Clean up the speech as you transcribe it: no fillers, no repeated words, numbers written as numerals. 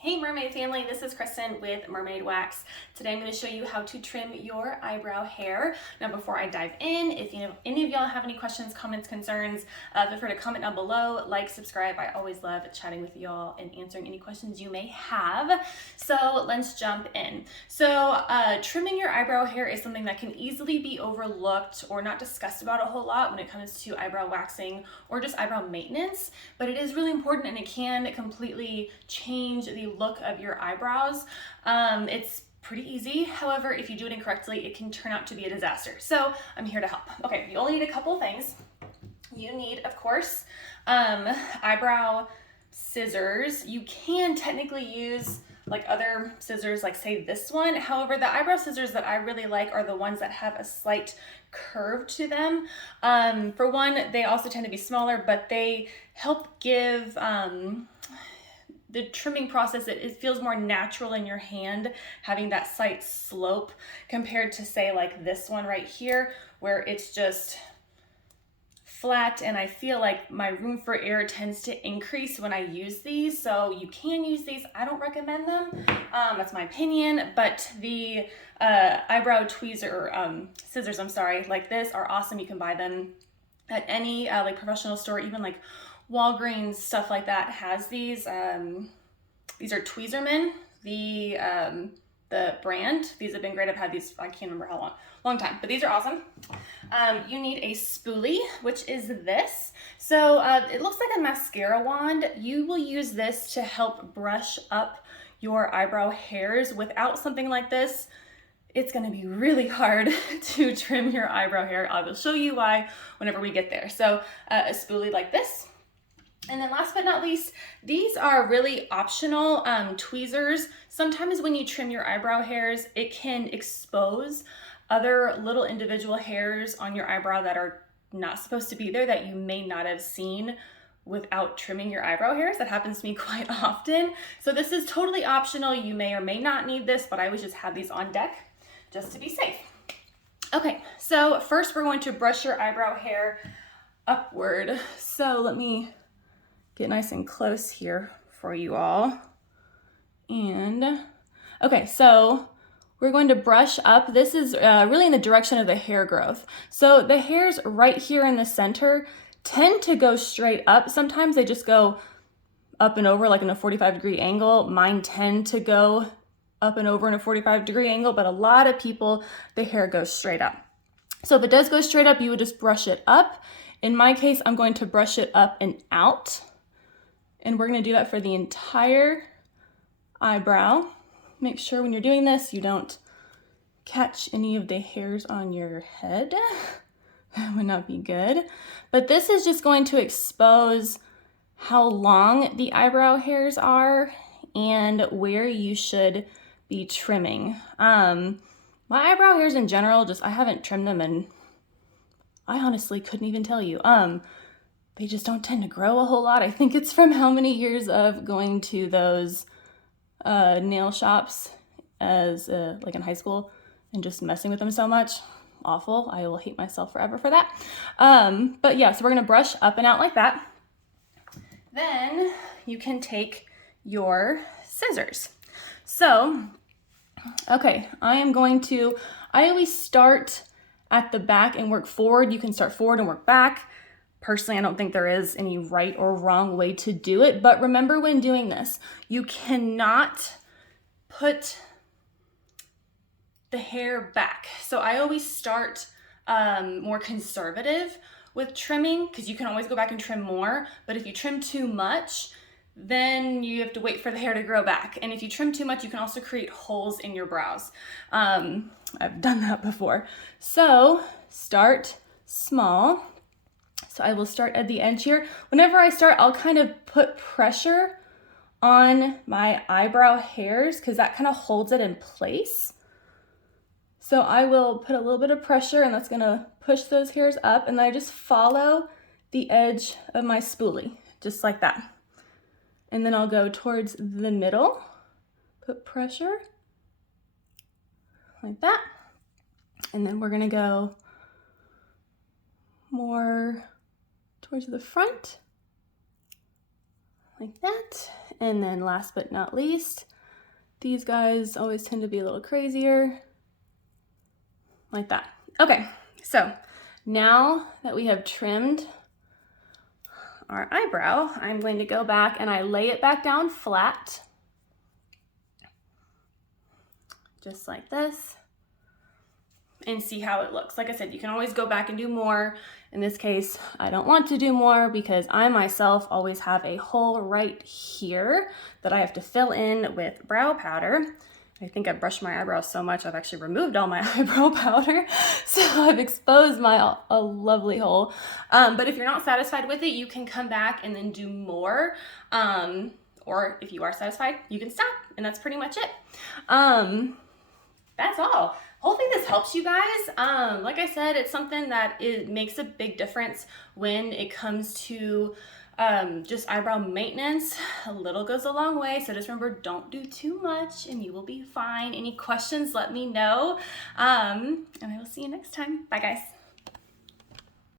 Hey mermaid family, this is Kristen with Mermaid Wax. Today I'm going to show you how to trim your eyebrow hair. Now before I dive in, if any of y'all have any questions, comments, concerns, feel free to comment down below, like, subscribe. I always love chatting with y'all and answering any questions you may have. So let's jump in. So trimming your eyebrow hair is something that can easily be overlooked or not discussed about a whole lot when it comes to eyebrow waxing or just eyebrow maintenance, but it is really important and it can completely change the look of your eyebrows. It's pretty easy. However, if you do it incorrectly, it can turn out to be a disaster. So I'm here to help. Okay, you only need a couple of things. You need, of course, eyebrow scissors. You can technically use like other scissors, like say this one. However, the eyebrow scissors that I really like are the ones that have a slight curve to them. For one, they also tend to be smaller, but they help give the trimming process, it feels more natural in your hand, having that slight slope compared to say like this one right here, where it's just flat, and I feel like my room for error tends to increase when I use these. So you can use these. I don't recommend them. That's my opinion, but the eyebrow tweezer or scissors, I'm sorry, like this are awesome. You can buy them at any like professional store, even like Walgreens, stuff like that has these. These are Tweezerman, the brand. These have been great. I've had these, I can't remember how long time, but these are awesome. You need a spoolie, which is this. So it looks like a mascara wand. You will use this to help brush up your eyebrow hairs. Without something like this, it's gonna be really hard to trim your eyebrow hair. I will show you why whenever we get there. So a spoolie like this. And then last but not least, these are really optional tweezers. Sometimes when you trim your eyebrow hairs, it can expose other little individual hairs on your eyebrow that are not supposed to be there, that you may not have seen without trimming your eyebrow hairs. That happens to me quite often. So this is totally optional. You may or may not need this, but I always just have these on deck just to be safe. Okay, so first we're going to brush your eyebrow hair upward. So let me get nice and close here for you all. And okay, so we're going to brush up. This is really in the direction of the hair growth. So the hairs right here in the center tend to go straight up. Sometimes they just go up and over like in a 45-degree angle. Mine tend to go up and over in a 45-degree angle, but a lot of people, the hair goes straight up. So if it does go straight up, you would just brush it up. In my case, I'm going to brush it up and out. And we're going to do that for the entire eyebrow. Make sure when you're doing this, you don't catch any of the hairs on your head. That would not be good. But this is just going to expose how long the eyebrow hairs are and where you should be trimming. My eyebrow hairs in general, I haven't trimmed them, and I honestly couldn't even tell you. They just don't tend to grow a whole lot. I think it's from how many years of going to those nail shops as like in high school and just messing with them so much. Awful. I will hate myself forever for that. But yeah, so we're gonna brush up and out like that. Then you can take your scissors. So, okay, I always start at the back and work forward. You can start forward and work back. Personally, I don't think there is any right or wrong way to do it, but remember when doing this, you cannot put the hair back. So I always start more conservative with trimming, because you can always go back and trim more, but if you trim too much, then you have to wait for the hair to grow back. And if you trim too much, you can also create holes in your brows. I've done that before. So start small. So I will start at the edge here. Whenever I start, I'll kind of put pressure on my eyebrow hairs because that kind of holds it in place. So I will put a little bit of pressure, and that's gonna push those hairs up, and then I just follow the edge of my spoolie, just like that. And then I'll go towards the middle, put pressure, like that. And then we're gonna go more towards the front, like that. And then last but not least, these guys always tend to be a little crazier, like that. Okay, so now that we have trimmed our eyebrow, I'm going to go back and I lay it back down flat, just like this, and see how it looks. Like I said, you can always go back and do more. In this case, I don't want to do more because I myself always have a hole right here that I have to fill in with brow powder. I think I brushed my eyebrows so much I've actually removed all my eyebrow powder, so I've exposed a lovely hole. But if you're not satisfied with it, you can come back and then do more. Or if you are satisfied, you can stop, and that's pretty much it. That's all. Hopefully this helps you guys. Like I said, it's something that makes a big difference when it comes to just eyebrow maintenance. A little goes a long way, so just remember, don't do too much and you will be fine. Any questions, let me know. And I will see you next time. Bye guys.